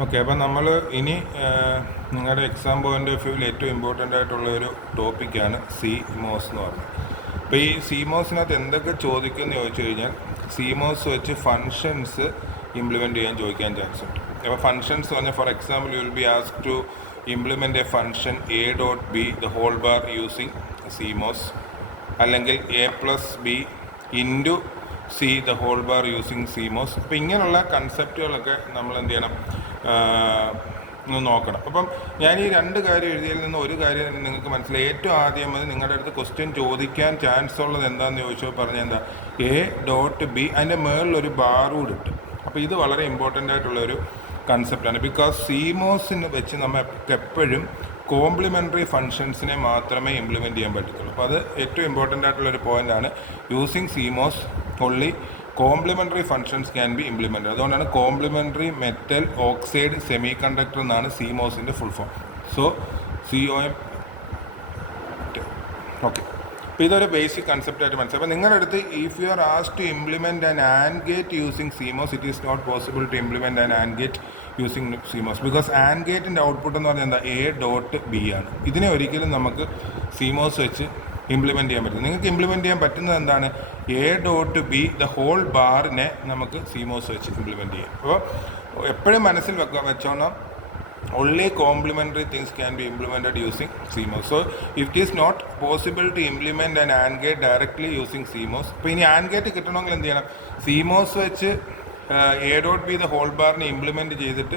Okay, അപ്പം നമ്മൾ ഇനി നിങ്ങളുടെ എക്സാം പോയിന്റ് ഓഫ് വ്യൂവിൽ ഏറ്റവും ഇമ്പോർട്ടൻ്റ് ആയിട്ടുള്ള ഒരു ടോപ്പിക്കാണ് CMOS എന്ന് പറഞ്ഞത്. അപ്പോൾ ഈ CMOSനകത്ത് എന്തൊക്കെ ചോദിക്കുമെന്ന് ചോദിച്ചു കഴിഞ്ഞാൽ CMOS വെച്ച് ഫങ്ഷൻസ് ഇംപ്ലിമെൻറ്റ് ചെയ്യാൻ ചോദിക്കാൻ ചാൻസ് ഉണ്ട്. അപ്പോൾ ഫങ്ഷൻസ് പറഞ്ഞാൽ for example you will be ask to implement a function A.B the whole bar using CMOS, അല്ലെങ്കിൽ A+B into C the whole bar using CMOS. അപ്പോൾ ഇങ്ങനെയുള്ള കൺസെപ്റ്റുകളൊക്കെ നമ്മൾ എന്ത് ചെയ്യണം, ഒന്ന് നോക്കണം. അപ്പം ഞാൻ ഈ രണ്ട് കാര്യം എഴുതിയതിൽ നിന്ന് ഒരു കാര്യം നിങ്ങൾക്ക് മനസ്സിലായി. ഏറ്റവും ആദ്യം അത് നിങ്ങളുടെ അടുത്ത് ക്വസ്റ്റ്യൻ ചോദിക്കാൻ ചാൻസ് ഉള്ളത് എന്താണെന്ന് ചോദിച്ചാൽ പറഞ്ഞാൽ എന്താ, A.B അതിൻ്റെ മുകളിലൊരു ബാറൂട് ഇട്ട്. അപ്പോൾ ഇത് വളരെ ഇമ്പോർട്ടൻ്റ് ആയിട്ടുള്ളൊരു കൺസെപ്റ്റാണ്. ബിക്കോസ് CMOSന് വെച്ച് നമുക്ക് എപ്പോഴും കോംപ്ലിമെൻ്ററി ഫങ്ഷൻസിനെ മാത്രമേ ഇംപ്ലിമെൻറ്റ് ചെയ്യാൻ പറ്റത്തുള്ളൂ. അപ്പോൾ അത് ഏറ്റവും ഇമ്പോർട്ടൻ്റ് ആയിട്ടുള്ളൊരു പോയിൻ്റാണ്. Using CMOS only complementary functions can be implemented. അതുകൊണ്ടാണ് complementary metal oxide semiconductor എന്നാണ് CMOSൻ്റെ full form. So COM. Okay, അപ്പോൾ ഇതൊരു ബേസിക് കൺസെപ്റ്റായിട്ട് മനസ്സിലായി. അപ്പോൾ നിങ്ങളുടെ അടുത്ത് if you are asked to implement an and gate using CMOS, it is not possible to implement an and gate using CMOS because and ഗേറ്റിൻ്റെ ഔട്ട്പുട്ട് എന്ന് പറഞ്ഞാൽ എന്താ, A.B ആണ്. ഇതിനെ ഒരിക്കലും നമുക്ക് CMOS വെച്ച് ഇംപ്ലിമെൻറ്റ് ചെയ്യാൻ പറ്റും. നിങ്ങൾക്ക് ഇംപ്ലിമെൻറ്റ് ചെയ്യാൻ പറ്റുന്നത് എന്താണ്, A.B ദ ഹോൾ ബാറിനെ നമുക്ക് CMOS വെച്ച് ഇംപ്ലിമെൻറ്റ് ചെയ്യാം. അപ്പോൾ എപ്പോഴും മനസ്സിൽ വെച്ചോണം, only complementary things can be implemented using CMOS. So if it is not possible to implement an AND gate directly using CMOS, അപ്പോൾ ഇനി AND gate കിട്ടണമെങ്കിൽ എന്ത് ചെയ്യണം, CMOS വെച്ച് A.B ദ ഹോൾ ബാറിനെ ഇംപ്ലിമെൻറ്റ് ചെയ്തിട്ട്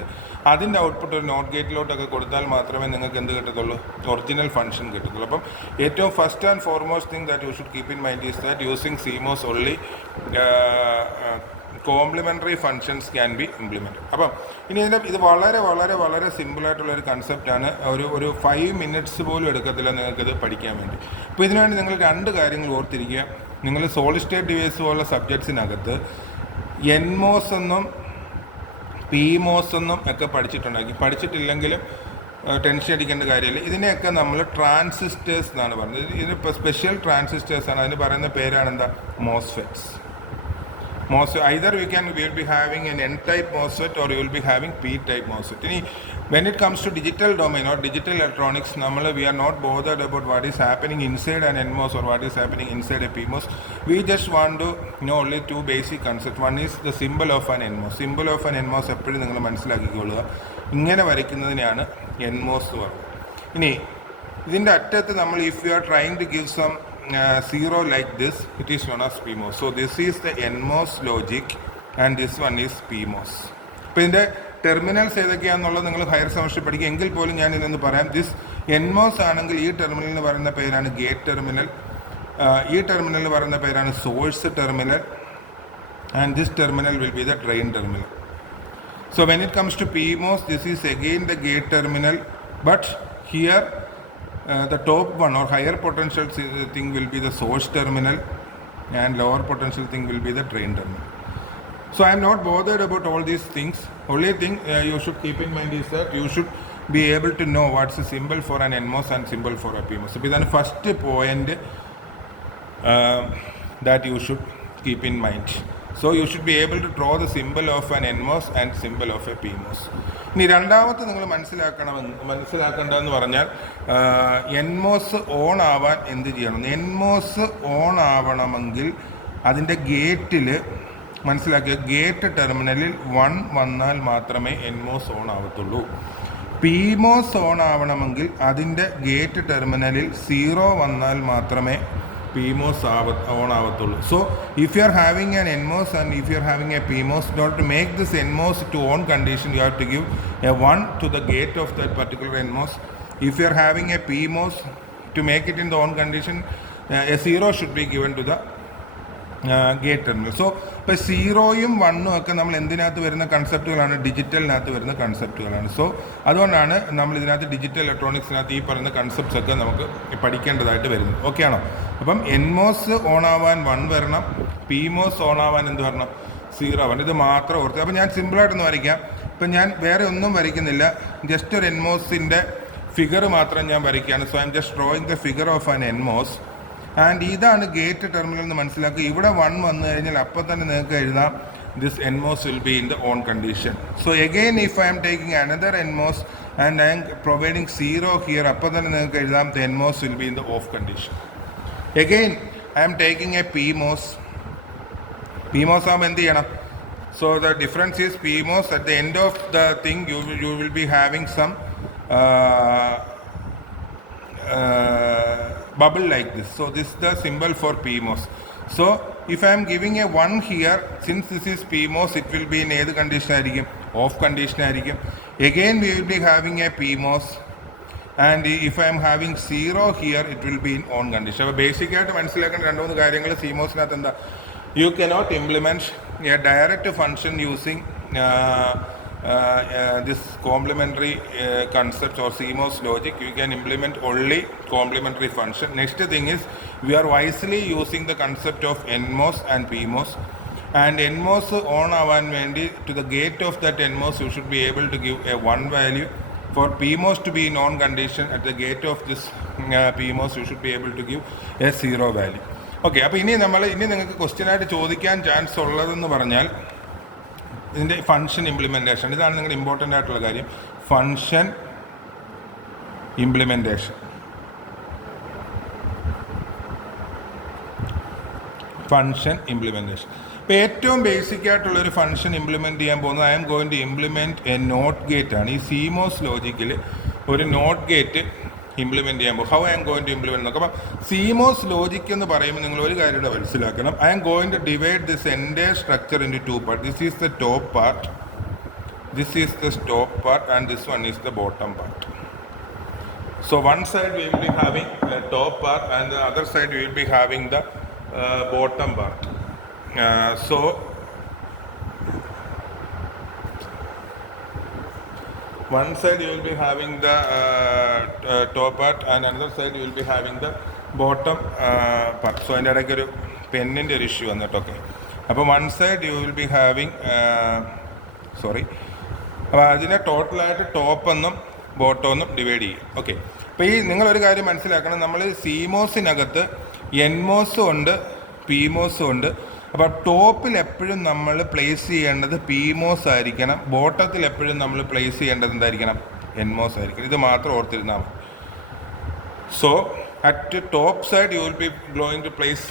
അതിൻ്റെ ഔട്ട്പുട്ട് ഒരു നോട്ട് ഗേറ്റിലോട്ടൊക്കെ കൊടുത്താൽ മാത്രമേ നിങ്ങൾക്ക് എന്ത് കിട്ടത്തുള്ളൂ, ഒറിജിനൽ ഫംഗ്ഷൻ കിട്ടത്തുള്ളൂ. അപ്പം ഏറ്റവും first and foremost thing that you should keep in mind is that using CMOS only complementary functions can be implement. അപ്പം ഇനി ഇത് വളരെ വളരെ വളരെ സിമ്പിളായിട്ടുള്ളൊരു കൺസെപ്റ്റാണ്. ഒരു 5 മിനിറ്റ്സ് പോലും എടുക്കത്തില്ല നിങ്ങൾക്കിത് പഠിക്കാൻ വേണ്ടി. അപ്പോൾ ഇതിനുവേണ്ടി നിങ്ങൾ രണ്ട് കാര്യങ്ങൾ ഓർത്തിരിക്കുക. നിങ്ങൾ സോളിഡ് സ്റ്റേറ്റ് ഡിവൈസ് പോലുള്ള സബ്ജക്ട്സിനകത്ത് NMOS എന്നും PMOS എന്നും ഒക്കെ പഠിച്ചിട്ടില്ലെങ്കിലും ടെൻഷൻ അടിക്കേണ്ട കാര്യമില്ല. ഇതിനെയൊക്കെ നമ്മൾ ട്രാൻസിസ്റ്റേഴ്സ് എന്നാണ് പറയുന്നത്. ഇതിനിപ്പോൾ സ്പെഷ്യൽ ട്രാൻസിസ്റ്റേഴ്സാണ്. അതിന് പറയുന്ന പേരാണ് എന്താ, MOSFETs. Either we will be having an N-type MOSFET or you will be having P-type MOSFET. When it comes to digital domain or digital electronics, we are not bothered about what is happening inside an NMOS or what is happening inside a PMOS. We just want to know only two basic concepts. One is the symbol of an NMOS. Symbol of an NMOS എപ്പോഴും നിങ്ങൾ മനസ്സിലാക്കിക്കൊള്ളുക. ഇങ്ങനെ വരയ്ക്കുന്നതിനെയാണ് NMOS എന്ന് പറയുന്നത്. ഇനി ഇതിൻ്റെ അറ്റത്ത് നമ്മൾ if you are trying to give some zero like this, it is known as PMOS. So this is the NMOS logic and this one is PMOS. അപ്പോൾ ഇതിൻ്റെ ടെർമിനൽസ് ഏതൊക്കെയാണെന്നുള്ളത് നിങ്ങൾ ഹയർ സെമസ്റ്ററിൽ പഠിക്കുക. എങ്കിൽ പോലും ഞാൻ ഇതൊന്ന് പറയാം. ദിസ് NMOS ആണെങ്കിൽ ഈ ടെർമിനലിന് പറയുന്ന പേരാണ് ഗേറ്റ് ടെർമിനൽ, ഈ ടെർമിനലിന് പറയുന്ന പേരാണ് source terminal, and this terminal will be the drain terminal. So when it comes to PMOS, this is again the gate terminal, but here the top one or higher potential thing will be the source terminal and lower potential thing will be the drain terminal. So I am not bothered about all these things. Only thing you should keep in mind is that you should be able to know what's the symbol for an NMOS and symbol for a PMOS. So this is the first point that you should keep in mind. So you should be able to draw the symbol of an NMOS and symbol of a PMOS. ഇനി രണ്ടാമത്തെ നിങ്ങൾ മനസ്സിലാക്കേണ്ടതെന്ന് പറഞ്ഞാൽ NMOS on ആവാൻ എന്ത് ചെയ്യണം. NMOS on ആവണമെങ്കിൽ അതിൻ്റെ ഗേറ്റിൽ മനസ്സിലാക്കുക, ഗേറ്റ് ടെർമിനലിൽ 1 വന്നാൽ മാത്രമേ NMOS ഓൺ ആവത്തുള്ളൂ. PMOS ഓൺ ആവണമെങ്കിൽ അതിൻ്റെ ഗേറ്റ് ടെർമിനലിൽ 0 വന്നാൽ മാത്രമേ PMOS ഓൺ ആവത്തുള്ളൂ. So if you are having an NMOS and if you are having a PMOS, in order to make this NMOS to on condition, you have to give a 1 to the gate of that particular NMOS. If you are having a PMOS, to make it in the on condition, a 0 should be given to the gate terminal. So ഇപ്പോൾ 0യും 1ഉം ഒക്കെ നമ്മൾ എന്തിനകത്ത് വരുന്ന കൺസെപ്റ്റുകളാണ്, ഡിജിറ്റലിനകത്ത് വരുന്ന കൺസെപ്റ്റുകളാണ്. So അതുകൊണ്ടാണ് നമ്മൾ ഇതിനകത്ത് digital ഇലക്ട്രോണിക്സിനകത്ത് ഈ പറയുന്ന കൺസെപ്റ്റ്സ് ഒക്കെ നമുക്ക് പഠിക്കേണ്ടതായിട്ട് വരുന്നത്. ഓക്കെ ആണോ? അപ്പം NMOS ഓൺ ആവാൻ 1 വരണം, PMOS ഓൺ ആവാൻ എന്ത് വരണം, 0 വരണം. ഇത് മാത്രം ഓർത്ത്. അപ്പം ഞാൻ സിമ്പിളായിട്ടൊന്ന് വരയ്ക്കാം. ഇപ്പം ഞാൻ വേറെ ഒന്നും വരയ്ക്കുന്നില്ല, ജസ്റ്റ് ഒരു NMOSൻ്റെ ഫിഗർ മാത്രം ഞാൻ വരയ്ക്കുകയാണ്. So I am just drawing the figure of an NMOS. And ഇതാണ് ഗേറ്റ് ടെർമിനൽ എന്ന് മനസ്സിലാക്കുക. ഇവിടെ 1 വന്നു കഴിഞ്ഞാൽ അപ്പം തന്നെ നിങ്ങൾക്ക് എഴുതാം this NMOS will be in the on condition. So again, if I am taking another NMOS and I am providing 0 here, അപ്പോൾ തന്നെ നിങ്ങൾക്ക് എഴുതാം the NMOS will be in the off condition. Again, I am taking a PMOS. PMOS ആകുമ്പോൾ എന്ത് ചെയ്യണം? So the difference is PMOS at the end of the thing you will be having some bubble like this. So this is the symbol for PMOS. So if I am giving a 1 here, since this is PMOS, it will be in ഏത് condition ആയിരിക്കും? Of condition ആയിരിക്കും. Again we will be having a PMOS, and if I am having 0 here, it will be in on condition. അപ്പോൾ basic ആയിട്ട് മനസ്സിലാക്കേണ്ട 2-3 കാര്യങ്ങൾ CMOSനകത്ത് എന്താ? You cannot implement a direct function using this complementary concept or CMOS logic. You can implement only complementary function. Next thing is we are wisely using the concept of NMOS and PMOS. And NMOS on avan vendi to the gate of that NMOS you should be able to give a 1 value. For PMOS to be in on condition, at the gate of this PMOS you should be able to give a 0 value. Okay, അപ്പോൾ ഇനി നിങ്ങൾക്ക് ക്വസ്റ്റ്യനായിട്ട് ചോദിക്കാൻ chance ഉള്ളതെന്ന് പറഞ്ഞാൽ ഇതിൻ്റെ function implementation. ഇതാണ് നിങ്ങളുടെ important ആയിട്ടുള്ള കാര്യം, ഫങ്ഷൻ ഇംപ്ലിമെൻറ്റേഷൻ. ഫങ്ഷൻ ഇംപ്ലിമെൻറ്റേഷൻ ഇപ്പോൾ ഏറ്റവും ബേസിക് ആയിട്ടുള്ളൊരു ഫങ്ഷൻ ഇംപ്ലിമെൻറ്റ് ചെയ്യാൻ പോകുന്നത് I am going to implement a not gate ആണ്. ഈ CMOS ലോജിക്കിൽ ഒരു നോട്ട് ഗേറ്റ് ഇംപ്ലിമെൻറ്റ് ചെയ്യാൻ പോകും. How I am going to implement നോക്കാം. അപ്പം CMOS ലോജിക് എന്ന് പറയുമ്പോൾ നിങ്ങൾ ഒരു കാര്യം കൂടെ മനസ്സിലാക്കണം. I am going to divide this entire structure into 2 part. This is the top part, this is the top part, and this one is the bottom part. So one side we will be having the top part, and the other side we will be having the bottom part. So one side you will be having the top part, and another side you will be having the bottom part. So അതിൻ്റെ ഇടയ്ക്ക് ഒരു പെന്നിൻ്റെ ഒരു issue വന്നിട്ട്, okay. അപ്പോൾ one side you will be having അപ്പോൾ അതിനെ ടോട്ടലായിട്ട് top എന്നും bottom എന്നും ഡിവൈഡ് ചെയ്യും. ഓക്കെ, അപ്പോൾ ഈ നിങ്ങളൊരു കാര്യം മനസ്സിലാക്കണം, നമ്മൾ CMOSനകത്ത് NMOS ഉണ്ട്, PMOS ഉണ്ട്. അപ്പോൾ ടോപ്പിൽ എപ്പോഴും നമ്മൾ പ്ലേസ് ചെയ്യേണ്ടത് PMOS ആയിരിക്കണം, ബോട്ടത്തിൽ എപ്പോഴും നമ്മൾ പ്ലേസ് ചെയ്യേണ്ടത് എന്തായിരിക്കണം? NMOS ആയിരിക്കണം. ഇത് മാത്രം ഓർത്തിരുന്നാൽ മതി. So at top side you will be going to place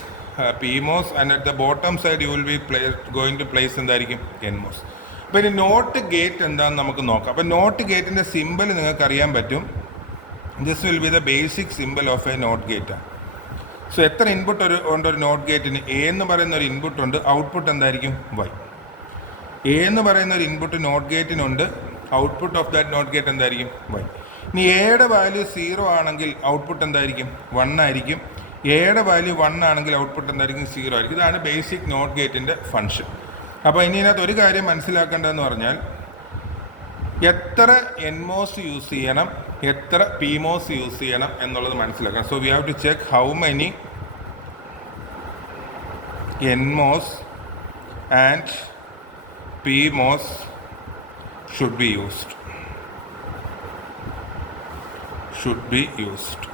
PMOS, and at the bottom side you will be going to place എന്തായിരിക്കും? NMOS. അപ്പോൾ ഇനി നോട്ട് ഗേറ്റ് എന്താണെന്ന് നമുക്ക് നോക്കാം. അപ്പോൾ നോട്ട് ഗേറ്റിൻ്റെ സിമ്പിൾ നിങ്ങൾക്ക് അറിയാൻ പറ്റും. This will be the basic simple of a not gate. So എത്ര ഇൻപുട്ട് ഉണ്ട് ഒരു നോട്ട് ഗേറ്റിന്? എ എന്ന് പറയുന്ന ഒരു ഇൻപുട്ട് ഉണ്ട്, ഔട്ട്പുട്ട് എന്തായിരിക്കും? വൈ. എ എന്ന് പറയുന്ന ഒരു ഇൻപുട്ട് നോട്ട് ഗേറ്റിനുണ്ട്, output of that not gate എന്തായിരിക്കും? വൈ. ഇനി എയുടെ വാല്യൂ 0 ആണെങ്കിൽ ഔട്ട്പുട്ട് എന്തായിരിക്കും? 1 ആയിരിക്കും. എയുടെ വാല്യൂ 1 ആണെങ്കിൽ ഔട്ട്പുട്ട് എന്തായിരിക്കും? 0 ആയിരിക്കും. ഇതാണ് ബേസിക് നോട്ട് ഗേറ്റിൻ്റെ ഫങ്ഷൻ. അപ്പോൾ ഇനി ഇതിനകത്ത് ഒരു കാര്യം മനസ്സിലാക്കേണ്ടതെന്ന് പറഞ്ഞാൽ എത്ര NMOS യൂസ് ചെയ്യണം, എത്ര PMOS യൂസ് ചെയ്യണം എന്നുള്ളത് മനസ്സിലാക്കണം. So we have to check how many NMOS and PMOS should be used.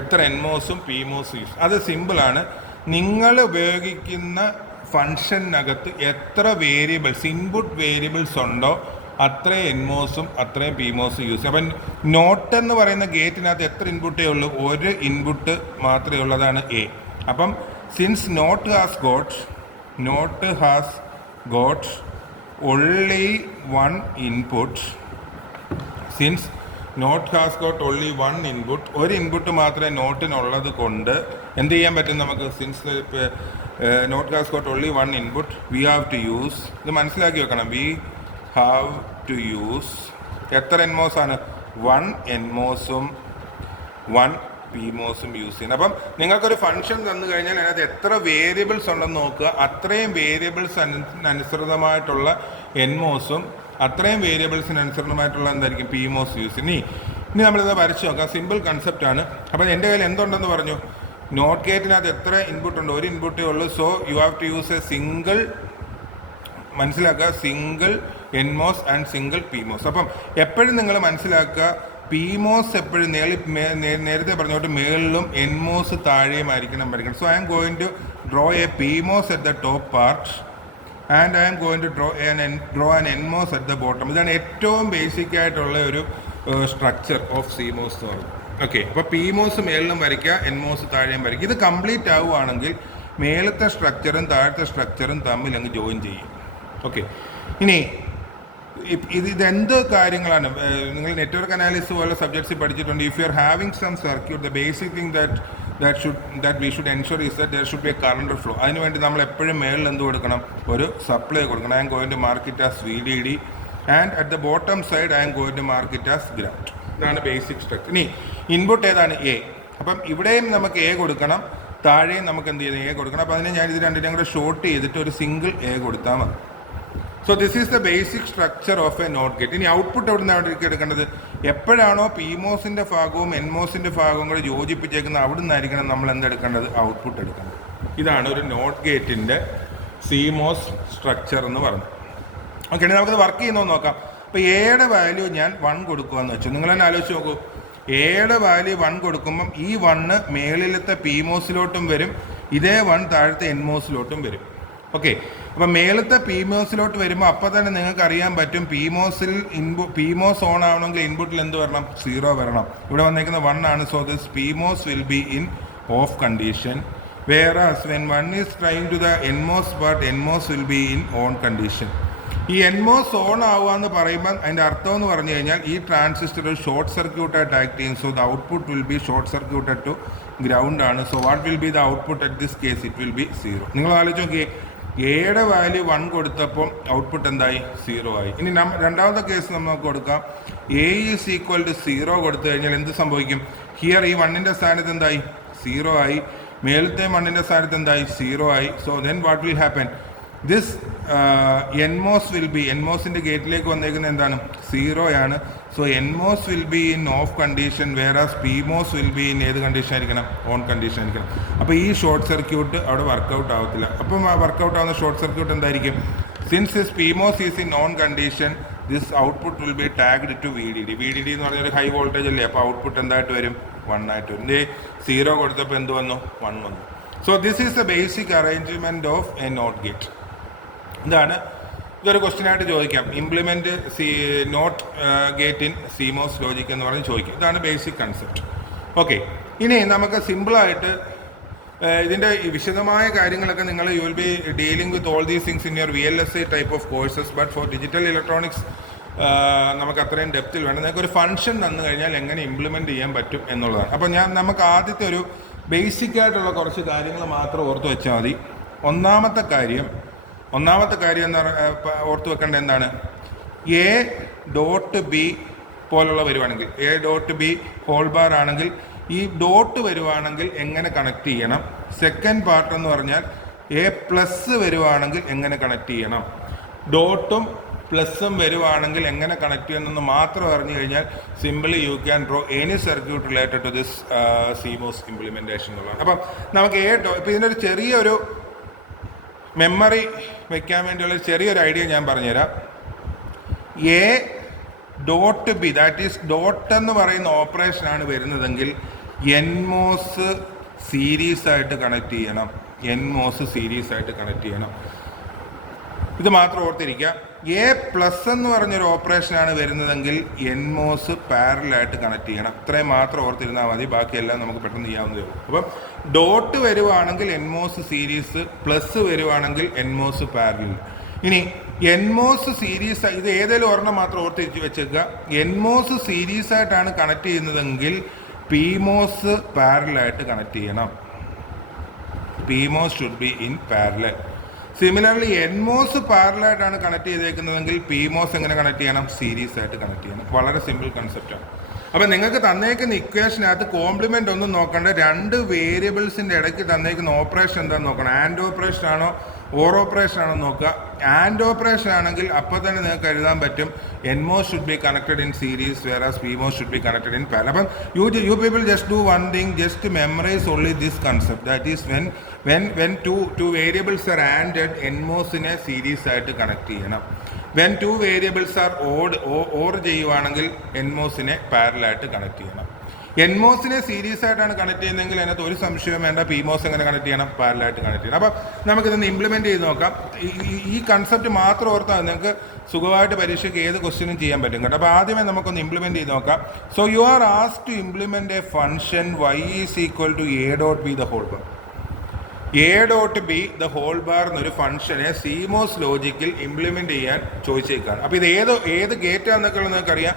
എത്ര NMOSും PMOSും യൂസ്, അത് സിമ്പിളാണ്. നിങ്ങൾ ഉപയോഗിക്കുന്ന ഫങ്ഷനകത്ത് എത്ര വേരിയബിൾസ്, ഇൻപുട്ട് വേരിയബിൾസ് ഉണ്ടോ അത്രയും NMOSും അത്രയും PMOSും യൂസ് ചെയ്യും. അപ്പം നോട്ട് എന്ന് പറയുന്ന ഗേറ്റിനകത്ത് എത്ര ഇൻപുട്ടേ ഉള്ളൂ? ഒരു ഇൻപുട്ട് മാത്രമേ ഉള്ളതാണ് എ. അപ്പം since not has got only one input, since not has got only 1 input, ഒരു ഇൻപുട്ട് മാത്രമേ നോട്ടിനുള്ളത് കൊണ്ട് എന്ത് ചെയ്യാൻ പറ്റും നമുക്ക്? Since not has got only 1 input, we have to use, ഇത് മനസ്സിലാക്കി വെക്കണം, വി ഹാവ് ടു യൂസ് എത്ര NMOS ആണ്? 1 NMOSും 1 PMOSും യൂസ് ചെയ്യുന്നത്. അപ്പം നിങ്ങൾക്കൊരു ഫംഗ്ഷൻ തന്നു കഴിഞ്ഞാൽ അതിനകത്ത് എത്ര വേരിയബിൾസ് ഉണ്ടെന്ന് നോക്കുക. അത്രയും വേരിയബിൾസ് അനുസൃതമായിട്ടുള്ള NMOSും അത്രയും വേരിയബിൾസിന് അനുസൃതമായിട്ടുള്ള എന്തായിരിക്കും? PMOS use. ഇനി നമ്മളിത് വരച്ച് നോക്കാം. സിമ്പിൾ കൺസെപ്റ്റാണ്. അപ്പോൾ എൻ്റെ കയ്യിൽ എന്തുണ്ടെന്ന് പറഞ്ഞു? നോട്ട് ഗേറ്റിനകത്ത് എത്ര ഇൻപുട്ട് ഉണ്ട്? ഒരു ഇൻപുട്ടേ ഉള്ളൂ. So you have to use a single, മനസ്സിലാക്കുക, single NMOS and single PMOS. അപ്പം എപ്പോഴും നിങ്ങൾ മനസ്സിലാക്കുക, PMOS എപ്പോഴും നേരത്തെ പറഞ്ഞോട്ട് മേളിലും NMOS താഴെയുമായിരിക്കണം വരയ്ക്കണം. So I am going to draw a PMOS at the top part and I am going to draw an NMOS at the bottom. ഇതാണ് ഏറ്റവും ബേസിക് ആയിട്ടുള്ള ഒരു സ്ട്രക്ചർ ഓഫ് സിമോസ് എന്ന് പറയുന്നത്. ഓക്കെ, അപ്പോൾ പിമോസ് മേളിലും വരയ്ക്കുക, എൻമോസ് താഴെയും വരയ്ക്കുക. ഇത് കംപ്ലീറ്റ് ആവുകയാണെങ്കിൽ മേളത്തെ സ്ട്രക്ചറും താഴത്തെ സ്ട്രക്ചറും തമ്മിൽ അങ്ങ് ജോയിൻ ചെയ്യും. ഓക്കെ, ഇനി ഇതെന്ത് കാര്യങ്ങളാണ് നിങ്ങൾ നെറ്റ്വർക്ക് അനാലിസിസ് പോലെ സബ്ജക്ട്സിൽ പഠിച്ചിട്ടുണ്ട്. If you are having some circuit, the basic thing that we should ensure is that there should be a current flow. അതിനുവേണ്ടി നമ്മൾ എപ്പോഴും മേളിൽ എന്ത് കൊടുക്കണം? ഒരു സപ്ലൈ കൊടുക്കണം. I am going to mark it as VDD and at the bottom side I am going to mark it as ground. ഇതാണ് basic structure. ഇനി ഇൻപുട്ട് ഏതാണ്? എ. അപ്പം ഇവിടെയും നമുക്ക് എ കൊടുക്കണം, താഴെയും നമുക്ക് എന്ത് ചെയ്യണം? എ കൊടുക്കണം. അപ്പോൾ അതിനെ ഞാൻ ഇത് രണ്ടിനെയും കൂടെ ഷോർട്ട് ചെയ്തിട്ട് ഒരു സിംഗിൾ എ കൊടുത്താൽ മതി. So this is the basic structure of a not gate. ഇനി ഔട്ട്പുട്ട് എവിടെ നിന്നാണ് എടുക്കേണ്ടത്? എപ്പോഴാണോ പിമോസിൻ്റെ ഭാഗവും എൻമോസിൻ്റെ ഭാഗവും കൂടെ യോജിപ്പിച്ചേക്കുന്നത് അവിടെ നിന്നായിരിക്കണം നമ്മൾ എന്തെടുക്കേണ്ടത്? ഔട്ട്പുട്ട് എടുക്കേണ്ടത്. ഇതാണ് ഒരു നോട്ട് ഗേറ്റിൻ്റെ സിമോസ് സ്ട്രക്ചർ എന്ന് പറയുന്നത്. ഓക്കെ, നമുക്കത് വർക്ക് ചെയ്യുന്നതെന്ന് നോക്കാം. അപ്പോൾ എയുടെ വാല്യൂ ഞാൻ 1 കൊടുക്കുകയെന്ന് വെച്ചു. നിങ്ങൾ തന്നെ ആലോചിച്ച് നോക്കൂ. എയുടെ വാല്യൂ 1 കൊടുക്കുമ്പം ഈ 1 മേളിലത്തെ പിമോസിലോട്ടും വരും, ഇതേ 1 താഴത്തെ എൻമോസിലോട്ടും വരും. ഓക്കെ, അപ്പം മേളത്തെ പിമോസിലോട്ട് വരുമ്പോൾ അപ്പോൾ തന്നെ നിങ്ങൾക്ക് അറിയാൻ പറ്റും പിമോസ് ഓൺ ആവണമെങ്കിൽ ഇൻപുട്ടിൽ എന്ത് വരണം? 0 വരണം. ഇവിടെ വന്നേക്കുന്ന 1 ആണ്. So this PMOS will be in off condition, whereas when 1 is trying to the nmos but nmos will be in on condition. ഈ എൻമോസ് ഓൺ ആവുക എന്ന് പറയുമ്പോൾ അതിൻ്റെ അർത്ഥം എന്ന് പറഞ്ഞു കഴിഞ്ഞാൽ ഈ ട്രാൻസിസ്റ്റർ ഒരു ഷോർട്ട് സർക്യൂട്ടായിട്ട് ആക്ട് ചെയ്യും. So the output will be short circuited to ground ആണ്. So what will be the output at this case? It will be 0. നിങ്ങൾ ആലോചിച്ച് നോക്കിയേ, എയുടെ വാല്യൂ 1 കൊടുത്തപ്പം ഔട്ട്പുട്ട് എന്തായി? 0 ആയി. ഇനി രണ്ടാമത്തെ കേസ് നമുക്ക് കൊടുക്കാം. എ ഈസ് ഈക്വൽ ടു 0 കൊടുത്തു കഴിഞ്ഞാൽ എന്ത് സംഭവിക്കും? ഹിയർ ഈ 1ൻ്റെ സ്ഥാനത്ത് എന്തായി? 0 ആയി. മേലത്തെ 1ൻ്റെ സ്ഥാനത്ത് എന്തായി? 0 ആയി. So then what will happen? This NMOS will be, എൻമോസിൻ്റെ ഗേറ്റിലേക്ക് വന്നേക്കുന്നത് എന്താണ്? 0 ആണ്. So NMOS will be in off condition, whereas PMOS will be in ഏത് കണ്ടീഷൻ ആയിരിക്കണം? ഓൺ കണ്ടീഷൻ ആയിരിക്കണം. അപ്പോൾ ഈ ഷോർട്ട് സർക്യൂട്ട് അവിടെ വർക്കൗട്ട് ആവത്തില്ല. അപ്പം വർക്കൗട്ട് ആവുന്ന ഷോർട്ട് സർക്യൂട്ട് എന്തായിരിക്കും? Since this PMOS is in on condition, this output will be tagged to VDD. VDD എന്ന് പറഞ്ഞാൽ ഒരു ഹൈ വോൾട്ടേജ് അല്ലേ? അപ്പോൾ ഔട്ട്പുട്ട് എന്തായിട്ട് വരും? 1 ആയിട്ട് വരും. 0 കൊടുത്തപ്പോൾ എന്ത് വന്നു? 1 വന്നു. So this is the basic arrangement of a not gate. ഇതൊരു ക്വസ്റ്റ്യനായിട്ട് ചോദിക്കാം. Implement not gate in CMOS logic എന്ന് പറഞ്ഞ് ചോദിക്കും. ഇതാണ് ബേസിക് കൺസെപ്റ്റ്. ഓക്കെ, ഇനി നമുക്ക് സിമ്പിളായിട്ട് ഇതിൻ്റെ വിശദമായ കാര്യങ്ങളൊക്കെ നിങ്ങൾ U will B dealing with all these things in your VLSI type of courses. But for digital electronics നമുക്ക് അത്രയും ഡെപ്തിൽ വേണം. നിങ്ങൾക്ക് ഒരു ഫംഗ്ഷൻ തന്നു കഴിഞ്ഞാൽ എങ്ങനെ ഇംപ്ലിമെൻറ്റ് ചെയ്യാൻ പറ്റും എന്നുള്ളതാണ്. അപ്പോൾ നമുക്ക് ആദ്യത്തെ ഒരു ബേസിക് ആയിട്ടുള്ള കുറച്ച് കാര്യങ്ങൾ മാത്രം ഓർത്ത് വെച്ചാൽ മതി. ഒന്നാമത്തെ കാര്യം എന്ന് ഓർത്ത് വെക്കേണ്ട എന്താണ്? എ ഡോട്ട് ബി പോലുള്ള വരുവാണെങ്കിൽ, A dot B whole bar ആണെങ്കിൽ ഈ ഡോട്ട് വരുവാണെങ്കിൽ എങ്ങനെ കണക്ട് ചെയ്യണം? സെക്കൻഡ് പാർട്ട് എന്ന് പറഞ്ഞാൽ എ പ്ലസ് വരുവാണെങ്കിൽ എങ്ങനെ കണക്ട് ചെയ്യണം? ഡോട്ടും പ്ലസും വരുവാണെങ്കിൽ എങ്ങനെ കണക്ട് ചെയ്യണമെന്ന് മാത്രം അറിഞ്ഞു കഴിഞ്ഞാൽ simply you can draw any circuit related to this CMOS implementation എന്നുള്ളതാണ്. അപ്പം നമുക്ക് ഇപ്പം ഇതിൻ്റെ ഒരു ചെറിയൊരു മെമ്മറി വയ്ക്കാൻ വേണ്ടിയുള്ള ചെറിയൊരു ഐഡിയ ഞാൻ പറഞ്ഞുതരാം. A dot B, that is dot എന്ന് പറയുന്ന ഓപ്പറേഷനാണ് വരുന്നതെങ്കിൽ എൻമോസ് സീരീസ് ആയിട്ട് കണക്ട് ചെയ്യണം. ഇത് മാത്രം ഓർത്തിരിക്കുക. എ പ്ലസ് എന്ന് പറഞ്ഞൊരു ഓപ്പറേഷനാണ് വരുന്നതെങ്കിൽ എൻമോസ് പാരലായിട്ട് കണക്ട് ചെയ്യണം. ഇത്രയും മാത്രം ഓർത്തിരുന്നാൽ മതി, ബാക്കിയെല്ലാം നമുക്ക് പെട്ടെന്ന് ചെയ്യാവുന്നതേ ഉള്ളൂ. അപ്പം ഡോട്ട് വരുവാണെങ്കിൽ എൻമോസ് സീരീസ്, പ്ലസ് വരുവാണെങ്കിൽ എൻമോസ് പാരലൽ. ഇനി എൻമോസ് സീരീസ്, ഇത് ഏതെങ്കിലും ഒരെണ്ണം മാത്രം ഓർത്തിരിച്ച് വെച്ചേക്കുക. എൻമോസ് സീരീസ് ആയിട്ടാണ് കണക്ട് ചെയ്യുന്നതെങ്കിൽ പിമോസ് പാരലായിട്ട് കണക്ട് ചെയ്യണം. PMOS should be in parallel. Similarly NMOS പാരലായിട്ടാണ് കണക്ട് ചെയ്തേക്കുന്നതെങ്കിൽ പിമോസ് എങ്ങനെ കണക്ട് ചെയ്യണം? സീരീസ് ആയിട്ട് കണക്ട് ചെയ്യണം. വളരെ സിമ്പിൾ കൺസെപ്റ്റാണ്. അപ്പം നിങ്ങൾക്ക് തന്നേക്കുന്ന ഇക്വേഷനകത്ത് കോംപ്ലിമെൻ്റ് ഒന്നും നോക്കണ്ട. 2 വേരിയബിൾസിൻ്റെ ഇടയ്ക്ക് തന്നേക്കുന്ന ഓപ്പറേഷൻ എന്താണെന്ന് നോക്കണം. ആൻഡ് ഓപ്പറേഷൻ ആണോ ഓർ ഓപ്പറേഷൻ ആണോ നോക്കുക. ആൻഡ് ഓപ്പറേഷൻ ആണെങ്കിൽ അപ്പോൾ തന്നെ നിങ്ങൾക്ക് എഴുതാൻ പറ്റും NMOS should be connected in series whereas PMOS should be connected in parallel. അപ്പം you people just do one thing, just memorise only this concept. That is when two variables are ANDed, എൻമോസിനെ series ആയിട്ട് connect ചെയ്യണം. when 2 variables are or ചെയ്യുവാണെങ്കിൽ എൻമോസിനെ പാരലായിട്ട് connect ചെയ്യണം. എൻമോസിനെ series ആയിട്ടാണ് connect ചെയ്യുന്നതെങ്കിൽ അതിനകത്ത് ഒരു സംശയവും വേണ്ട, പിമോസ് എങ്ങനെ കണക്ട് ചെയ്യണം, പാരലായിട്ട് കണക്ട് ചെയ്യണം. അപ്പോൾ നമുക്കിതൊന്ന് ഇംപ്ലിമെൻറ്റ് ചെയ്ത് നോക്കാം. ഈ കൺസെപ്റ്റ് മാത്രം ഓർത്താൽ നിങ്ങൾക്ക് സുഖമായിട്ട് പരീക്ഷയ്ക്ക് ഏത് ക്വസ്റ്റ്യനും ചെയ്യാൻ പറ്റും കേട്ടോ. അപ്പോൾ ആദ്യമേ നമുക്കൊന്ന് ഇംപ്ലിമെൻറ്റ് ചെയ്ത് നോക്കാം. So you are asked to implement a function y is equal to A dot B the whole bar. A dot B the whole bar എന്നൊരു ഫംഗ്ഷനെ CMOS ലോജിക്കിൽ ഇംപ്ലിമെൻറ്റ് ചെയ്യാൻ ചോദിച്ചേക്കാണ്. അപ്പോൾ ഇത് ഏത് ഗേറ്റാന്നൊക്കെ നിങ്ങൾക്കറിയാം.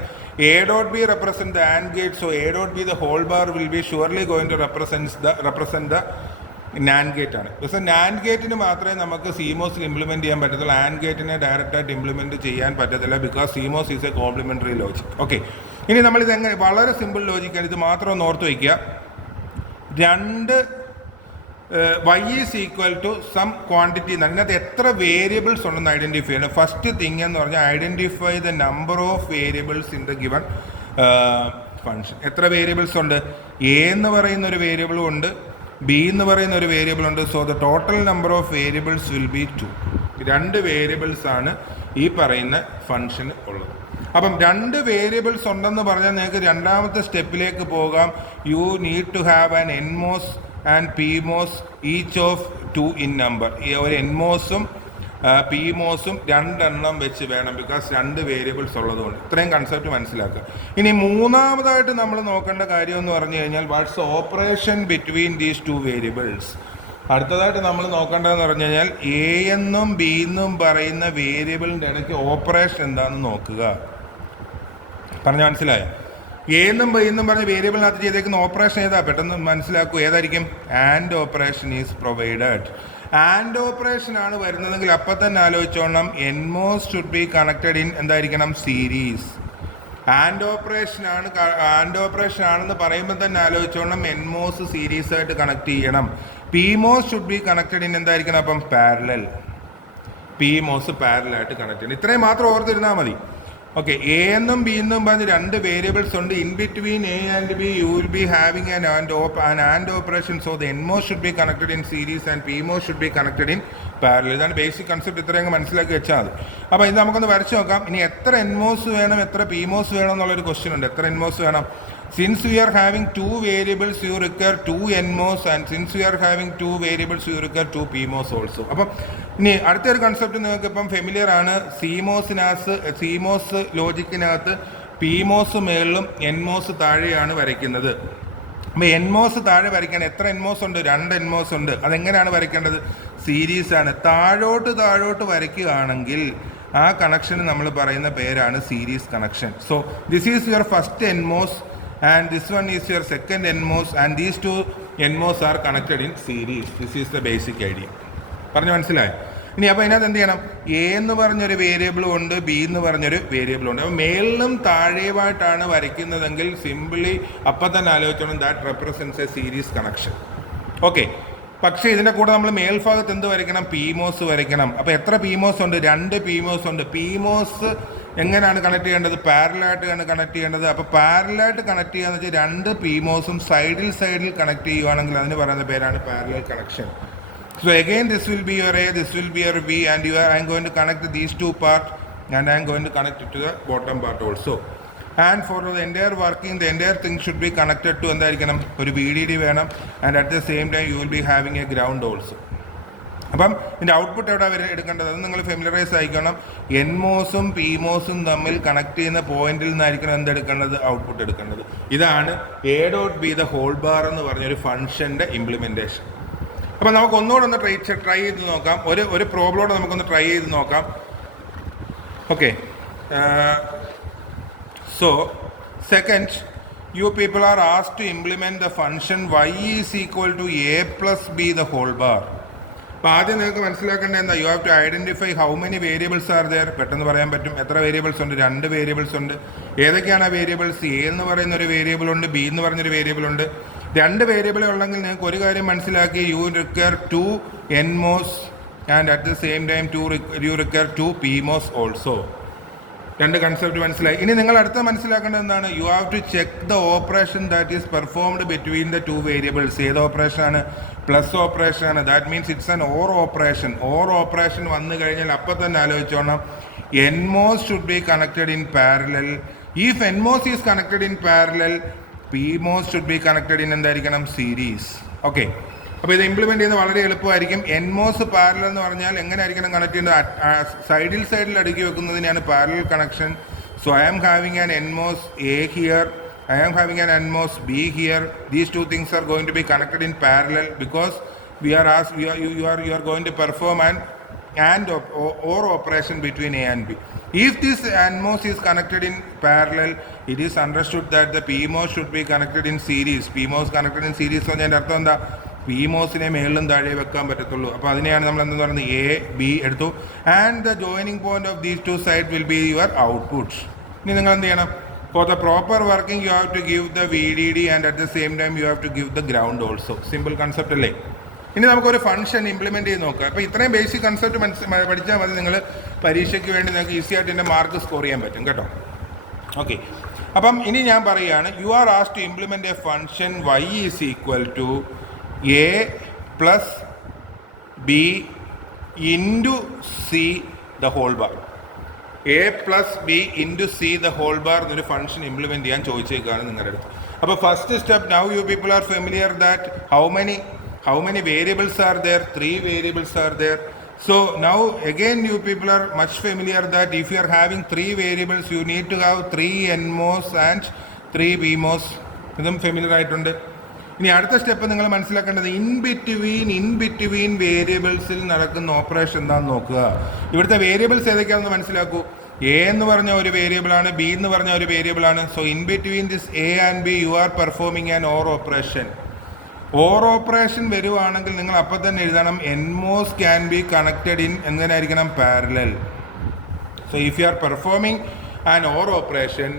A dot B represent the AND gate, so A dot B the whole bar will be surely going to represent the NAND gate ആണ്. പക്ഷേ NAND ഗേറ്റിന് മാത്രമേ നമുക്ക് CMOSൽ ഇംപ്ലിമെൻറ്റ് ചെയ്യാൻ പറ്റത്തുള്ളൂ. AND ഗേറ്റിനെ ഡയറക്റ്റായിട്ട് ഇംപ്ലിമെൻറ്റ് ചെയ്യാൻ പറ്റത്തില്ല, because CMOS is a complementary logic. Okay, ഇനി നമ്മളിത് എങ്ങനെ, വളരെ സിമ്പിൾ ലോജിക്കാണ്. ഇത് മാത്രം ഒന്ന് ഓർത്ത് വയ്ക്കുക. രണ്ട് y is equal to some quantity. അതിനകത്ത് എത്ര വേരിയബിൾസ് ഉണ്ടെന്ന് ഐഡൻറ്റിഫൈ ചെയ്യണം. ഫസ്റ്റ് തിങ് എന്ന് പറഞ്ഞാൽ identify the number of variables in the given function. എത്ര വേരിയബിൾസ് ഉണ്ട്? എ എന്ന് പറയുന്ന ഒരു വേരിയബിളും ഉണ്ട്, ബി എന്ന് പറയുന്ന ഒരു വേരിയബിൾ ഉണ്ട്. So the total number of variables will be 2. രണ്ട് വേരിയബിൾസ് ആണ് ഈ പറയുന്ന ഫംഗ്ഷന് ഉള്ളത്. അപ്പം രണ്ട് വേരിയബിൾസ് ഉണ്ടെന്ന് പറഞ്ഞാൽ നിങ്ങൾക്ക് രണ്ടാമത്തെ സ്റ്റെപ്പിലേക്ക് പോകാം. You need to have an NMOS and PMOS each of 2 in number. ഈ ഒരു എൻമോസും പിമോസും രണ്ടെണ്ണം വെച്ച് വേണം, ബിക്കോസ് രണ്ട് വേരിയബിൾസ് ഉള്ളതുകൊണ്ട്. ഇത്രയും കൺസെപ്റ്റ് മനസ്സിലാക്കുക. ഇനി മൂന്നാമതായിട്ട് നമ്മൾ നോക്കേണ്ട കാര്യം എന്ന് പറഞ്ഞു കഴിഞ്ഞാൽ what's operation between these 2 variables. അടുത്തതായിട്ട് നമ്മൾ നോക്കേണ്ടതെന്ന് പറഞ്ഞു കഴിഞ്ഞാൽ എ എന്നും ബി എന്നും പറയുന്ന വേരിയബിളിൻ്റെ ഇടയ്ക്ക് ഓപ്പറേഷൻ എന്താണെന്ന് നോക്കുക. പറഞ്ഞാൽ മനസ്സിലായോ? എ എന്നും ബി എന്നും പറഞ്ഞ വേരിയബിളിനകത്ത് ചെയ്തേക്കുന്ന ഓപ്പറേഷൻ ഏതാ? പെട്ടെന്ന് മനസ്സിലാക്കൂ. ഏതായിരിക്കും? And operation is provided. And operation ആണ് വരുന്നതെങ്കിൽ അപ്പം തന്നെ ആലോചിച്ചോണം, NMOS should be connected in എന്തായിരിക്കണം? സീരീസ്. ആൻഡ് ഓപ്പറേഷൻ ആണെന്ന് പറയുമ്പോൾ തന്നെ ആലോചിച്ചോണം, എൻമോസ് സീരീസ് ആയിട്ട് കണക്ട് ചെയ്യണം. PMOS should be connected in എന്തായിരിക്കണം? അപ്പം പാരലൽ. പിമോസ് പാരലായിട്ട് കണക്ട് ചെയ്യണം. ഇത്രയും മാത്രം ഓർത്തിരുന്നാൽ മതി. ഓക്കെ, എ എന്നും ബി എന്നും പറഞ്ഞ് രണ്ട് വേരിയബിൾസ് ഉണ്ട്. In between A and B U will be having an AND operation, so the NMOS should be connected in series and PMOS should be connected in parallel. ഇതാണ് basic concept. ഇത്രയും മനസ്സിലാക്കി വെച്ചാൽ മതി. അപ്പോൾ ഇത് നമുക്കൊന്ന് വരച്ച് നോക്കാം. ഇനി എത്ര NMOS വേണം, എത്ര PMOS വേണം എന്നുള്ളൊരു ക്വസ്റ്റ്യൻ ഉണ്ട്. എത്ര NMOS വേണം? Since we are having 2 variables, you require 2 NMOS, and since we are having 2 variables, you require 2 PMOS also. അപ്പം ഇനി അടുത്തൊരു കൺസെപ്റ്റ് നിങ്ങൾക്ക് ഇപ്പം ഫെമിലിയർ ആണ്. CMOS ലോജിക്കിനകത്ത് PMOS മേളിലും NMOS താഴെയാണ് വരയ്ക്കുന്നത്. അപ്പോൾ NMOS താഴെ വരയ്ക്കാൻ എത്ര NMOS ഉണ്ട്? 2 NMOS ഉണ്ട്. അതെങ്ങനെയാണ് വരയ്ക്കേണ്ടത്? സീരീസ് ആണ്. താഴോട്ട് വരയ്ക്കുകയാണെങ്കിൽ ആ കണക്ഷന് നമ്മൾ പറയുന്ന പേരാണ് series connection. So this is your first NMOS and this one is your second NMOS, and these 2 NMOS are connected in series. This is the basic idea. പറഞ്ഞു മനസ്സിലായോ? ഇനി അപ്പോൾ ഇതിനകത്ത് എന്ത് ചെയ്യണം? എ എന്ന് പറഞ്ഞൊരു വേരിയബിളും ഉണ്ട്, ബി എന്ന് പറഞ്ഞൊരു വേരിയബിളും ഉണ്ട്. അപ്പോൾ മേളിലും താഴെയുമായിട്ടാണ് വരയ്ക്കുന്നതെങ്കിൽ സിംപിളി അപ്പം തന്നെ ആലോചിച്ചോണം, that represents a series connection. Okay, പക്ഷേ ഇതിൻ്റെ കൂടെ നമ്മൾ മേൽഭാഗത്ത് എന്ത് വരയ്ക്കണം? പിമോസ് വരയ്ക്കണം. അപ്പോൾ എത്ര പിമോസ് ഉണ്ട്? 2 പിമോസ് ഉണ്ട്. പിമോസ് എങ്ങനെയാണ് കണക്ട് ചെയ്യേണ്ടത്? പാരലായിട്ടാണ് കണക്ട് ചെയ്യേണ്ടത്. അപ്പോൾ പാരലായിട്ട് കണക്ട് ചെയ്യാന്ന് വെച്ചാൽ 2 പിമോസും സൈഡിൽ കണക്ട് ചെയ്യുവാണെങ്കിൽ അതിന് പറയുന്ന പേരാണ് parallel connection. So again this will be your A, this will be your B, and I am going to connect these 2 parts, and I am going to connect it to the bottom part also. And for the entire working, the entire thing should be connected to എന്തായിരിക്കണം? ഒരു VDD വേണം, and at the same time you will be having a ground also. അപ്പം ഇതിൻ്റെ output എവിടെ എടുക്കേണ്ടത്? അത് നിങ്ങൾ familiarise ആയിക്കണം. എൻമോസും പിമോസും തമ്മിൽ കണക്ട് ചെയ്യുന്ന പോയിന്റിൽ നിന്നായിരിക്കണം എന്തെടുക്കേണ്ടത്? ഔട്ട്പുട്ട് എടുക്കേണ്ടത്. ഇതാണ് A dot B the whole bar എന്ന് പറഞ്ഞൊരു ഫംഗ്ഷൻ്റെ ഇംപ്ലിമെൻറ്റേഷൻ. അപ്പം നമുക്ക് ഒന്നുകൂടെ ഒന്ന് ട്രൈ ചെയ്ത് നോക്കാം. ഒരു പ്രോബ്ലോടെ നമുക്കൊന്ന് ട്രൈ ചെയ്ത് നോക്കാം. Okay, so second, you people are asked to implement the function y is equal to a plus b the whole bar. അപ്പോൾ ആദ്യം നിങ്ങൾക്ക് മനസ്സിലാക്കേണ്ടത് എന്താ? You have to identify how many variables are there. പെട്ടെന്ന് പറയാൻ പറ്റും. എത്ര വേരിയബിൾസ് ഉണ്ട്? 2 വേരിയബിൾസ് ഉണ്ട്. ഏതൊക്കെയാണ് ആ വേരിയബിൾസ്? എ എന്ന് പറയുന്ന ഒരു വേരിയബിൾ ഉണ്ട്, ബി എന്ന് പറഞ്ഞൊരു വേരിയബിൾ ഉണ്ട്. 2 വേരിയബിൾ ഉള്ളെങ്കിൽ നിങ്ങൾക്ക് ഒരു കാര്യം മനസ്സിലാക്കി, you require 2 NMOS and at the same time you require 2 PMOS also. 2 concept മനസ്സിലായി. ഇനി നിങ്ങൾ അടുത്ത മനസ്സിലാക്കേണ്ടത് എന്താണ്? You have to check the operation that is performed between the 2 variables. ഏത് ഓപ്പറേഷനാണ്? പ്ലസ് ഓപ്പറേഷനാണ്. That means it's an or operation. Or operation വന്നു കഴിഞ്ഞാൽ അപ്പം തന്നെ ആലോചിച്ചോണം, NMOS should be connected in parallel. If NMOS is connected in parallel, PMOS should be connected in എന്തായിരിക്കണം series. Okay, അപ്പോൾ ഇത് ഇംപ്ലിമെൻറ്റ് ചെയ്യുന്നത് വളരെ എളുപ്പമായിരിക്കും. NMOS പാരലൽ എന്ന് പറഞ്ഞാൽ എങ്ങനെയായിരിക്കണം കണക്ട് ചെയ്യുന്നത്? സൈഡിൽ അടുക്കി വെക്കുന്നതിനാണ് parallel connection. So I am having an NMOS A here, I am having an NMOS B here. These two things are going to be connected in parallel because you are going to perform an and or operation between A and B. If this NMOS is connected in parallel, it is understood that the PMOS should be connected in series. PMOS connected in series എന്ന് പറഞ്ഞാൽ അർത്ഥം എന്താ? PMOSനെ മേളിലും താഴെ വെക്കാൻ പറ്റത്തുള്ളൂ. അപ്പോൾ അതിനെയാണ് നമ്മൾ എന്താ പറയുന്നത്? A B എടുത്തു, and the joining point of these two sides will be your outputs. ഇനി നിങ്ങൾ എന്ത് ചെയ്യണം? For the proper working you have to give the VDD and at the same time you have to give the ground also. Simple concept അല്ലേ? ഇനി നമുക്കൊരു function implement ചെയ്ത് നോക്കാം. അപ്പോൾ ഇത്രയും ബേസിക് കൺസെപ്റ്റ് പഠിച്ചാൽ മതി. നിങ്ങൾ പരീക്ഷയ്ക്ക് വേണ്ടി നിങ്ങൾക്ക് ഈസി ആയിട്ട് എൻ്റെ മാർക്ക് സ്കോർ ചെയ്യാൻ പറ്റും കേട്ടോ. ഓക്കെ, അപ്പം ഇനി ഞാൻ പറയുകയാണ്, you are asked to implement a function y is equal to a plus b into c the whole bar. A plus B into C the whole bar എന്നൊരു ഫംഗ്ഷൻ ഇംപ്ലിമെൻറ്റ് ചെയ്യാൻ ചോദിച്ചേക്കാണ് നിങ്ങളുടെ അടുത്ത്. അപ്പോൾ first step, now you people are familiar that how many variables are there? 3 variables are there. So now again you people are much familiar that if you are having 3 variables you need to have 3 NMOS and 3 PMOS. ഇതും familiar ആയിട്ടുണ്ട്. ഇനി അടുത്ത step നിങ്ങൾ മനസ്സിലാക്കേണ്ടത് in between വേരിയബിൾസിൽ നടക്കുന്ന operation എന്താണെന്ന് നോക്കുക. ഇവിടുത്തെ വേരിയബിൾസ് ഏതൊക്കെയാണെന്ന് മനസ്സിലാക്കൂ. എ എന്ന് പറഞ്ഞ ഒരു വേരിയബിളാണ്, ബി എന്ന് പറഞ്ഞ ഒരു വേരിയബിളാണ്. So in between this A and B you are performing an or operation. Or operation വരുവാണെങ്കിൽ നിങ്ങൾ അപ്പം തന്നെ എഴുതണം NMOS can be connected in എങ്ങനെയായിരിക്കണം? Parallel. So if you are performing an or operation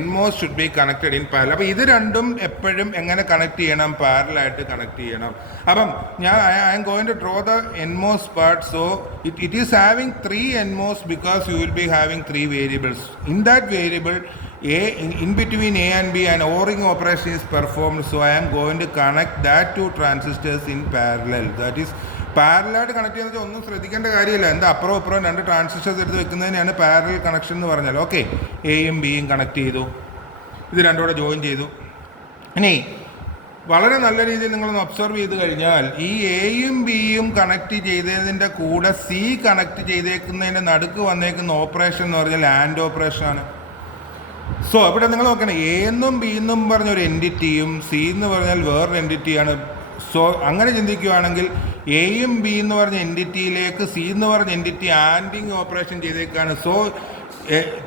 NMOS should be connected in parallel. അപ്പോൾ ഇത് രണ്ടും എപ്പോഴും എങ്ങനെ കണക്ട് ചെയ്യണം? പാരലായിട്ട് കണക്ട് ചെയ്യണം. അപ്പം I am going to draw the NMOS part. So it is having 3 NMOS because you will be having 3 variables. In that variable in between A and B an ORing operation is performed. So I am going to connect that two transistors in parallel. That is പാരലായിട്ട് connect ചെയ്യുന്നത് ഒന്നും ശ്രദ്ധിക്കേണ്ട കാര്യമില്ല. എന്താ അപ്പുറം ഇപ്പുറം 2 transistors എടുത്ത് വെക്കുന്നതിനാണ് parallel connection എന്ന് പറഞ്ഞാൽ. ഓക്കെ, എയും ബിയും കണക്ട് ചെയ്തു, ഇത് രണ്ടുകൂടെ ജോയിൻ ചെയ്തു. ഇനി വളരെ നല്ല രീതിയിൽ നിങ്ങളൊന്ന് ഒബ്സർവ് ചെയ്ത് കഴിഞ്ഞാൽ ഈ എയും ബിയും കണക്ട് ചെയ്തതിൻ്റെ കൂടെ സി കണക്ട് ചെയ്തേക്കുന്നതിൻ്റെ നടുക്ക് വന്നേക്കുന്ന ഓപ്പറേഷൻ എന്ന് പറഞ്ഞാൽ ആൻഡ് ഓപ്പറേഷനാണ്. സോ ഇവിടെ നിങ്ങൾ നോക്കണം, എ എന്നും ബി എന്നും പറഞ്ഞൊരു എൻറ്റിറ്റിയും സി എന്ന് പറഞ്ഞാൽ വേറൊരു എൻറ്റിറ്റിയാണ്. സോ അങ്ങനെ ചിന്തിക്കുകയാണെങ്കിൽ എയും ബി എന്ന് പറഞ്ഞ എൻറ്റിറ്റിയിലേക്ക് സി എന്ന് പറഞ്ഞ എൻറ്റിറ്റി ആൻഡിങ് ഓപ്പറേഷൻ ചെയ്തേക്കാണ്. So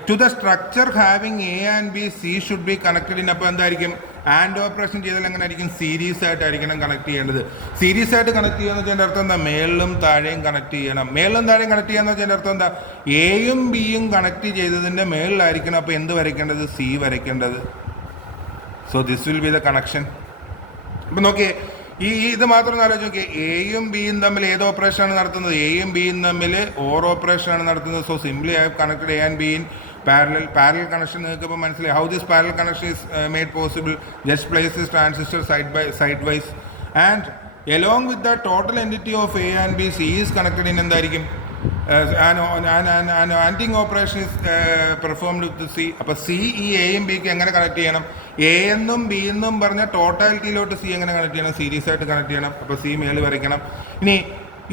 to the structure having A and B C should be connected in. അപ്പോൾ എന്തായിരിക്കും? ആൻഡ് ഓപ്പറേഷൻ ചെയ്താൽ എങ്ങനെ ആയിരിക്കും? സീരീസ് ആയിട്ടായിരിക്കണം കണക്ട് ചെയ്യേണ്ടത്. സീരീസ് ആയിട്ട് കണക്ട് ചെയ്യാന്ന് വെച്ചാൽ അർത്ഥം എന്താ? മേളിലും താഴെയും കണക്ട് ചെയ്യണം. മേളിലും താഴെയും കണക്ട് ചെയ്യാന്ന് വെച്ചാൽ അർത്ഥം എന്താ? എയും ബിയും കണക്ട് ചെയ്തതിൻ്റെ മേളിലായിരിക്കണം അപ്പോൾ എന്ത് വരയ്ക്കേണ്ടത്? സി വരയ്ക്കേണ്ടത്. So this will be the connection. അപ്പം നോക്കിയേ, ഇത് മാത്രം ആലോചിച്ച് നോക്കിയേ, എയും ബിയും തമ്മിൽ ഏത് ഓപ്പറേഷനാണ് നടത്തുന്നത്? എയും ബിയും തമ്മിൽ ഓർ ഓപ്പറേഷനാണ് നടത്തുന്നത്. So simply I have connected A and B in parallel connection. നിങ്ങൾക്ക് ഇപ്പോൾ മനസ്സിലായി how this parallel connection is made possible. Just place this transistor side wise and along with the total entity of A and B C is connected in എന്തായിരിക്കും? Anding operation is performed with C. അപ്പോൾ C ഈ എയും ബിക്ക് എങ്ങനെ connect ചെയ്യണം? A എന്നും B എന്നും പറഞ്ഞ ടോട്ടാലിറ്റിയിലോട്ട് സി എങ്ങനെ കണക്ട് ചെയ്യണം? സീരീസ് ആയിട്ട് കണക്ട് ചെയ്യണം. അപ്പോൾ സി മേളിൽ വരയ്ക്കണം. ഇനി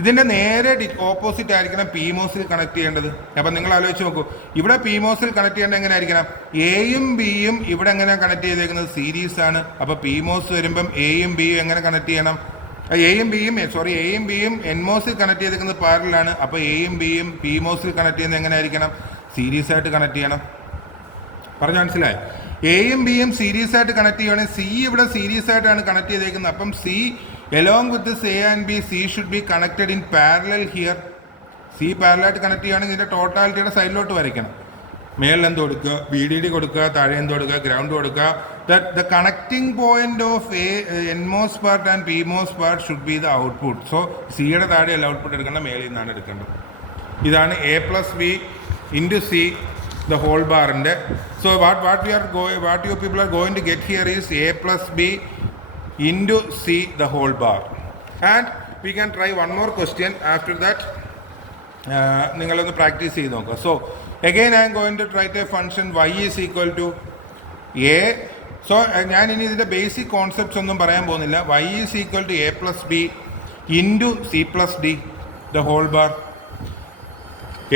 ഇതിൻ്റെ നേരെ ഓപ്പോസിറ്റ് ആയിരിക്കണം PMOSിൽ കണക്ട് ചെയ്യേണ്ടത്. അപ്പം നിങ്ങൾ ആലോചിച്ച് നോക്കൂ, ഇവിടെ PMOSിൽ കണക്ട് ചെയ്യേണ്ടത് എങ്ങനെ ആയിരിക്കണം? എയും ബിയും ഇവിടെ എങ്ങനെയാണ് കണക്ട് ചെയ്തേക്കുന്നത്? സീരീസ് ആണ്. അപ്പോൾ PMOS വരുമ്പം എയും ബിയും എങ്ങനെ കണക്ട് ചെയ്യണം? എയും ബിയും NMOSിൽ കണക്ട് ചെയ്തേക്കുന്നത് പാരലാണ്. അപ്പോൾ എയും ബിയും PMOSിൽ കണക്ട് ചെയ്യുന്നത് എങ്ങനെ ആയിരിക്കണം? സീരീസ് ആയിട്ട് കണക്ട് ചെയ്യണം. പറഞ്ഞ മനസ്സിലായി? എയും ബിയും സീരീസ് ആയിട്ട് കണക്ട് ചെയ്യുകയാണെങ്കിൽ സി ഇവിടെ സീരീസ് ആയിട്ടാണ് കണക്ട് ചെയ്തേക്കുന്നത്. അപ്പം C along with this A and B C should be connected in parallel here. C പാരലായിട്ട് കണക്ട് ചെയ്യുകയാണെങ്കിൽ ഇതിൻ്റെ ടോട്ടാലിറ്റിയുടെ സൈഡിലോട്ട് വരയ്ക്കണം. മേളിൽ എന്ത് കൊടുക്കുക? VDD കൊടുക്കുക, താഴെ എന്ത് കൊടുക്കുക? ഗ്രൗണ്ട് കൊടുക്കുക. The connecting point of NMOS part and PMOS part should be the output. So സിയുടെ താഴെയല്ല ഔട്ട്പുട്ട് എടുക്കേണ്ടത്, മേളിൽ നിന്നാണ് എടുക്കേണ്ടത്. ഇതാണ് A + B into C the whole bar in there. So what you people are going to get here is A + B into C the whole bar. And we can try one more question after that. നിങ്ങളൊന്ന് practice ചെയ്ത് നോക്കുക. So again I am going to write a function y is equal to A so ഞാൻ ഇനി ഇതിൻ്റെ basic concepts ഒന്നും പറയാൻ പോകുന്നില്ല. y is equal to a plus B into C plus D the whole bar,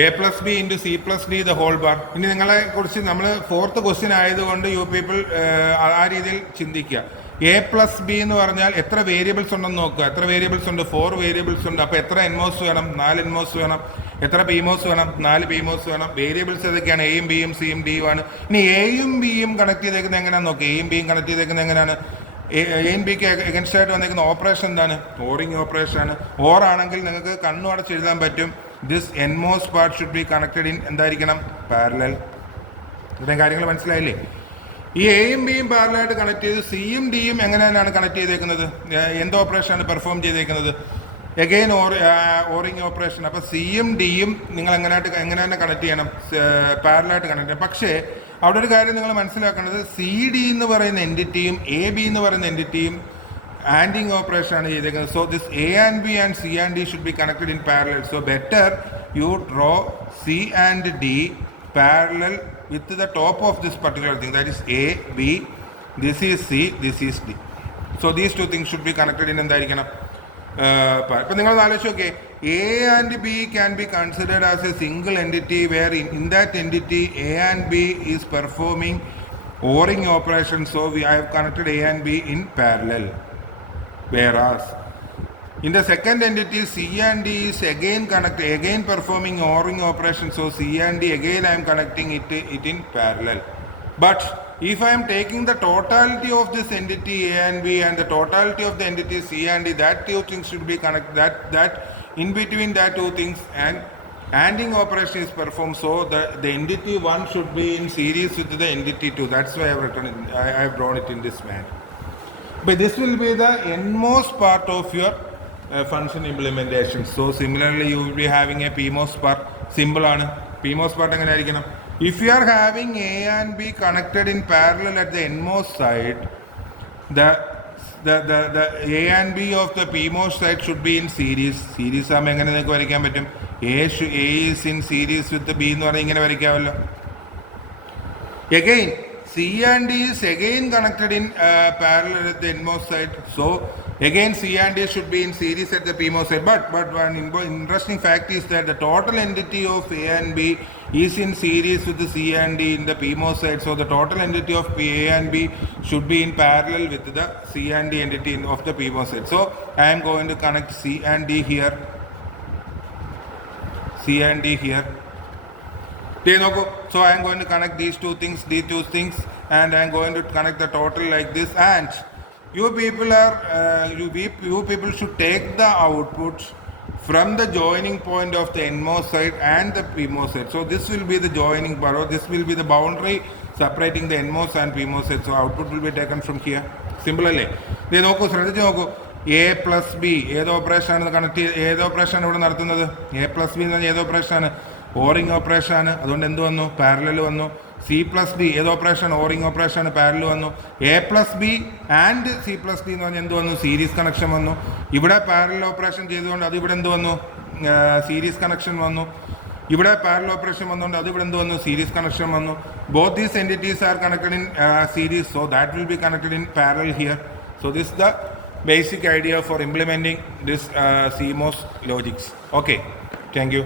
A plus B into C plus D the whole bar. ഇനി നിങ്ങളെ കുറിച്ച് നമ്മൾ 4th ക്വസ്റ്റ്യൻ ആയതുകൊണ്ട് യു പീപ്പിൾ ആ രീതിയിൽ ചിന്തിക്കുക. എ പ്ലസ് ബി എന്ന് പറഞ്ഞാൽ എത്ര വേരിയബിൾസ് ഉണ്ടെന്ന് നോക്കുക. എത്ര വേരിയബിൾസ് ഉണ്ട്? 4 വേരിയബിൾസ് ഉണ്ട്. അപ്പോൾ എത്ര എൻമോസ് വേണം? 4 എൻമോസ് വേണം. എത്ര പിമോസ് വേണം? 4 പിമോസ് വേണം. വേരിയബിൾസ് ഏതൊക്കെയാണ്? എയും ബിയും സിയും ഡിയും ആണ്. ഇനി എയും ബിയും കണക്ട് ചെയ്തേക്കുന്നത് എങ്ങനെയാണെന്ന് നോക്കുക. എയും ബിയും കണക്ട് ചെയ്തേക്കുന്നത് എങ്ങനെയാണ്? എൻ ബിക്ക് എഗൻസ്റ്റ് ആയിട്ട് വന്നിരിക്കുന്ന ഓപ്പറേഷൻ എന്താണ്? ഓറിങ് ഓപ്പറേഷൻ ആണ്. ഓർ ആണെങ്കിൽ നിങ്ങൾക്ക് കണ്ണു അടച്ച് എഴുതാൻ പറ്റും. This NMOS part should be connected in എന്തായിരിക്കണം? പാരലൽ. ഇത്രയും കാര്യങ്ങൾ മനസ്സിലായില്ലേ? ഈ എയും ബിയും പാരലായിട്ട് കണക്ട് ചെയ്ത് സിയും ഡിയും എങ്ങനെയാണ് കണക്ട് ചെയ്തേക്കുന്നത്? എന്ത് ഓപ്പറേഷനാണ് പെർഫോം ചെയ്തേക്കുന്നത്? Again O-ring operation. അപ്പോൾ സിയും ഡിയും നിങ്ങൾ എങ്ങനെയാണ് കണക്ട് ചെയ്യണം? പാരലായിട്ട് കണക്ട് ചെയ്യണം. പക്ഷേ അവിടെ ഒരു കാര്യം നിങ്ങൾ മനസ്സിലാക്കേണ്ടത്, സി ഡി എന്ന് പറയുന്ന എൻറ്റിറ്റിയും എ ബി എന്ന് പറയുന്ന എൻറ്റിറ്റിയും ആൻഡിങ് ഓപ്പറേഷൻ ആണ് ചെയ്തേക്കുന്നത്. So this A and B and C and D should be connected in parallel. So better U draw C and D parallel with the top of this particular thing, that is A, B, this is C, this is D. So these two things should be connected in എന്തായിരിക്കണം? ഇപ്പം നിങ്ങൾ ആലോചിച്ച് നോക്കിയേ, A and B can be considered as a single entity where in that entity A and B is performing ORing operation. So I have connected A and B in parallel. Whereas in the second entity, C and D is again connected, again performing ORing operation. So C and D again I am connecting it in parallel. But if I am taking the totality of this entity A and B and the totality of the entity C and D, that two things should be connected. That in between that two things and ANDing operation is performed. So the entity 1 should be in series with the entity 2. That's why I have written it, I have drawn it in this manner. But this will be the endmost part of your function implementation. So similarly you will be having a PMOS part. Simple ആണ്. PMOS part എങ്ങനെ ആയിരിക്കണം? If you are having A and B connected in parallel at the endmost side, the A and B of the PMOS side should be in series. Series ആകുമ്പോൾ എങ്ങനെ നിങ്ങൾക്ക് വരയ്ക്കാൻ പറ്റും? A is in series with the B എന്ന് പറഞ്ഞാൽ ഇങ്ങനെ വരയ്ക്കാമല്ലോ. Again C and D is again connected in parallel at the endmost side. So again C and D should be in series at the PMOS side. But one interesting fact is that the total entity of A and B is in series with the C and D in the PMOS side. So the total entity of A and B should be in parallel with the C and D entity of the PMOS side. So I am going to connect C and D here. C and D here. So I am going to connect these two things, and I am going to connect the total like this. And you people should take the output from the joining point of the NMOS side and the PMOS side. So this will be the joining bar, or this will be the boundary separating the NMOS and PMOS side. So output will be taken from here. Simple അല്ലേ? ഇത് നോക്കൂ, ശ്രദ്ധിച്ച് നോക്കൂ. A plus B ഏത് ഓപ്പറേഷനാണ് connect ചെയ്ത് ഏത് ഓപ്പറേഷനാണ് ഇവിടെ നടത്തുന്നത്? എ പ്ലസ് ബി എന്ന് പറഞ്ഞാൽ ഏത് ഓപ്പറേഷനാണ്? ഓറിങ് ഓപ്പറേഷനാണ്. അതുകൊണ്ട് എന്ത് വന്നു? പാരലൽ വന്നു. സി പ്ലസ് ഡി ഏത് ഓപ്പറേഷൻ? ഓറിങ് ഓപ്പറേഷൻ, പാരലൽ വന്നു. A plus B and C plus D എന്ന് പറഞ്ഞാൽ എന്ത് വന്നു? സീരീസ് കണക്ഷൻ വന്നു. ഇവിടെ പാരലൽ ഓപ്പറേഷൻ ചെയ്തുകൊണ്ട് അത് ഇവിടെ എന്ത് വന്നു? സീരീസ് കണക്ഷൻ വന്നു. ഇവിടെ പാരലൽ ഓപ്പറേഷൻ വന്നുകൊണ്ട് അത് ഇവിടെ എന്ത് വന്നു? സീരീസ് കണക്ഷൻ വന്നു. Both these entities are connected in series. So that will be connected in parallel here. So this is the basic idea for implementing this CMOS logics. Okay, thank you.